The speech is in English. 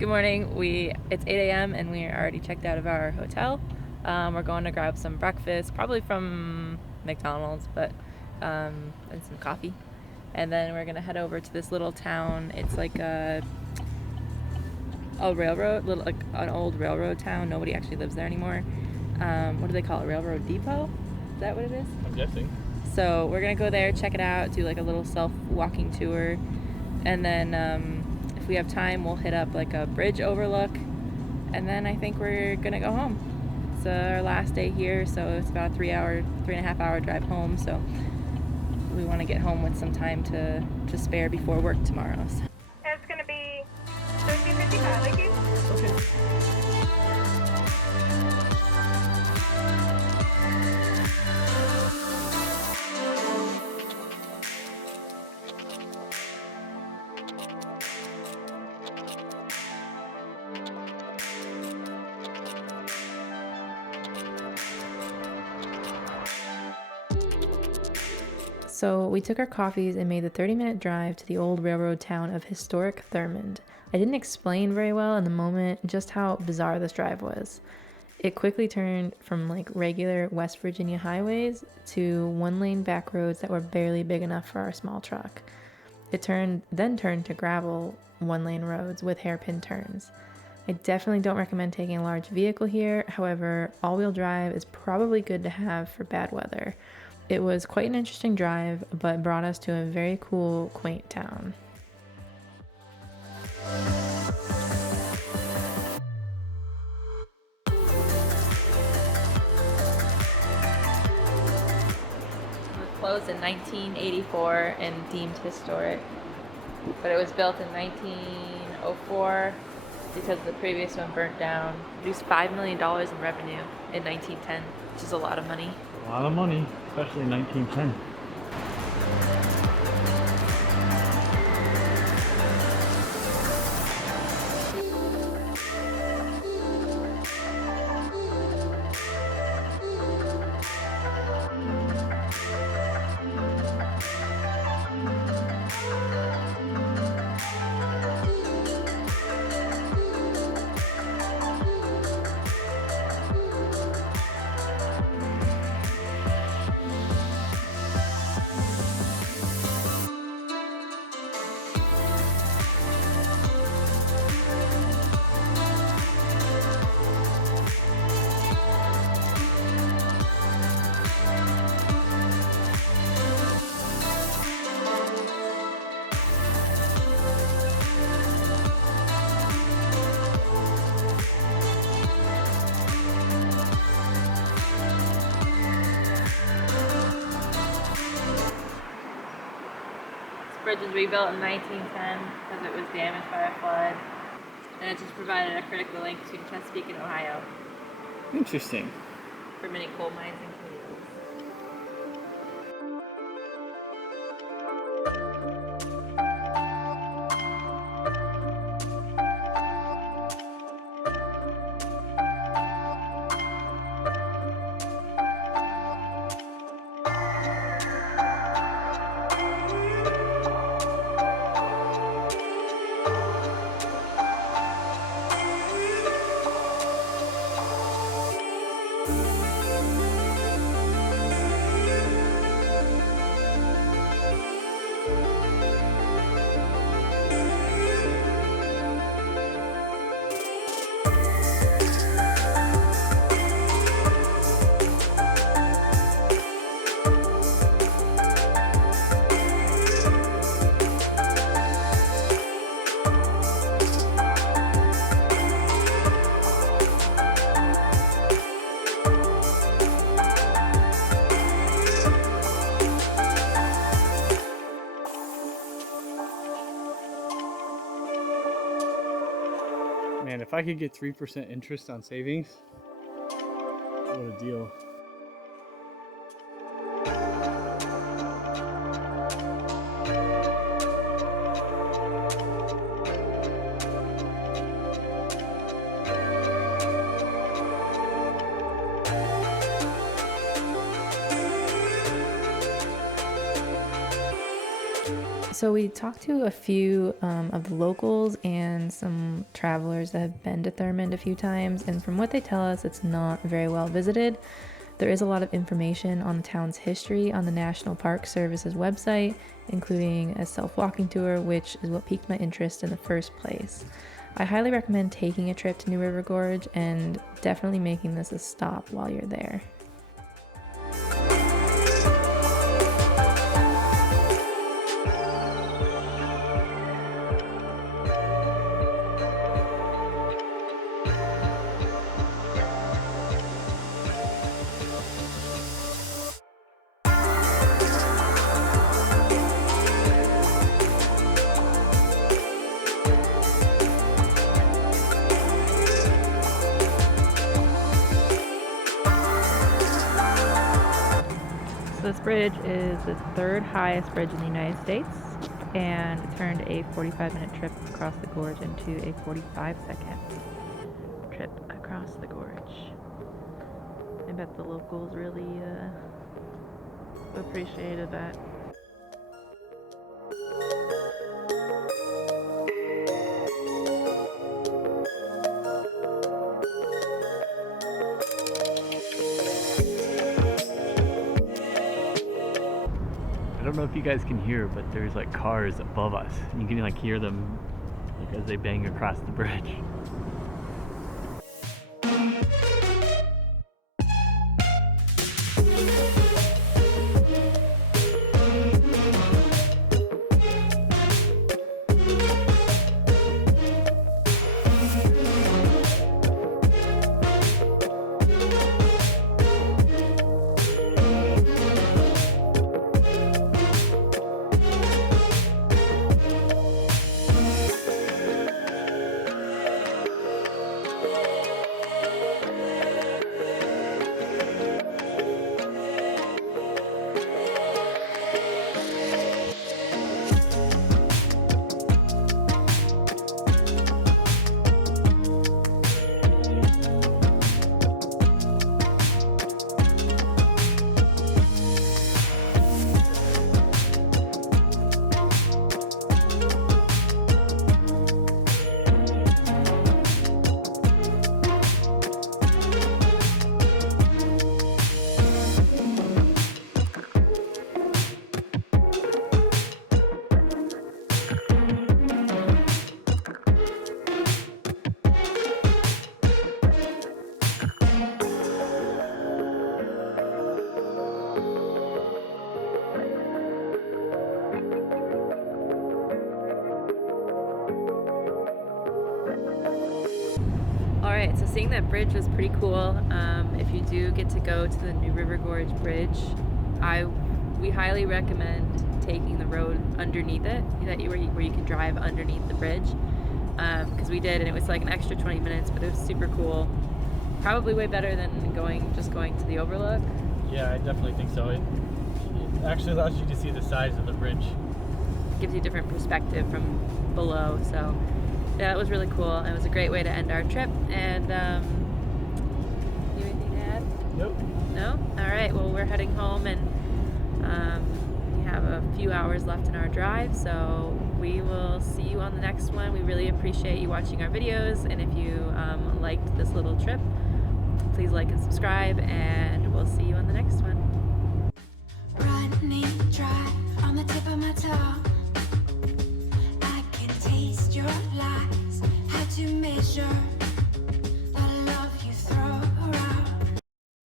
Good morning. It's 8 a.m. and we are already checked out of our hotel. We're going to grab some breakfast, probably from McDonald's, and some coffee. And then we're gonna head over to this little town. It's like a railroad, like an old railroad town. Nobody actually lives there anymore. What do they call it? Railroad depot? Is that what it is? I'm guessing. So we're gonna go there, check it out, do like a little self-walking tour, and then if we have time, we'll hit up like a bridge overlook, and then I think we're gonna go home. It's our last day here, so it's about a 3.5 hour drive home. So we want to get home with some time to spare before work tomorrow. So. It's gonna be 13:55. Thank you. Okay. So we took our coffees and made the 30-minute drive to the old railroad town of historic Thurmond. I didn't explain very well in the moment just how bizarre this drive was. It quickly turned from like regular West Virginia highways to one-lane back roads that were barely big enough for our small truck. It then turned to gravel one-lane roads with hairpin turns. I definitely don't recommend taking a large vehicle here. However, all-wheel drive is probably good to have for bad weather. It was quite an interesting drive, but brought us to a very cool, quaint town. It was closed in 1984 and deemed historic, but it was built in 1904 because the previous one burnt down. Produced $5 million in revenue in 1910, which is a lot of money. A lot of money, especially in 1910. Bridge was rebuilt in 1910 because it was damaged by a flood, and it just provided a critical link between Chesapeake and Ohio Interesting. for many coal mines and canoes. Man, if I could get 3% interest on savings, what a deal. So we talked to a few of the locals and some travelers that have been to Thurmond a few times, and from what they tell us, it's not very well visited. There is a lot of information on the town's history on the National Park Service's website, including a self-walking tour, which is what piqued my interest in the first place. I highly recommend taking a trip to New River Gorge and definitely making this a stop while you're there. This bridge is the third highest bridge in the United States, and it turned a 45-minute trip across the gorge into a 45-second trip across the gorge. I bet the locals really appreciated that. I don't know if you guys can hear, but there's like cars above us. You can like hear them like as they bang across the bridge. Alright, so seeing that bridge was pretty cool. If you do get to go to the New River Gorge Bridge, we highly recommend taking the road underneath it, where you can drive underneath the bridge. Because we did, and it was like an extra 20 minutes, but it was super cool. Probably way better than just going to the overlook. Yeah, I definitely think so. It actually allows you to see the size of the bridge. Gives you a different perspective from below, so yeah, it was really cool. It was a great way to end our trip. And you have anything to add? Nope. No? Alright, well, we're heading home, and we have a few hours left in our drive, so we will see you on the next one. We really appreciate you watching our videos, and if you liked this little trip, please like and subscribe, and we'll see you on the next one. Running dry on the tip of my tongue, I can taste your lies, how to measure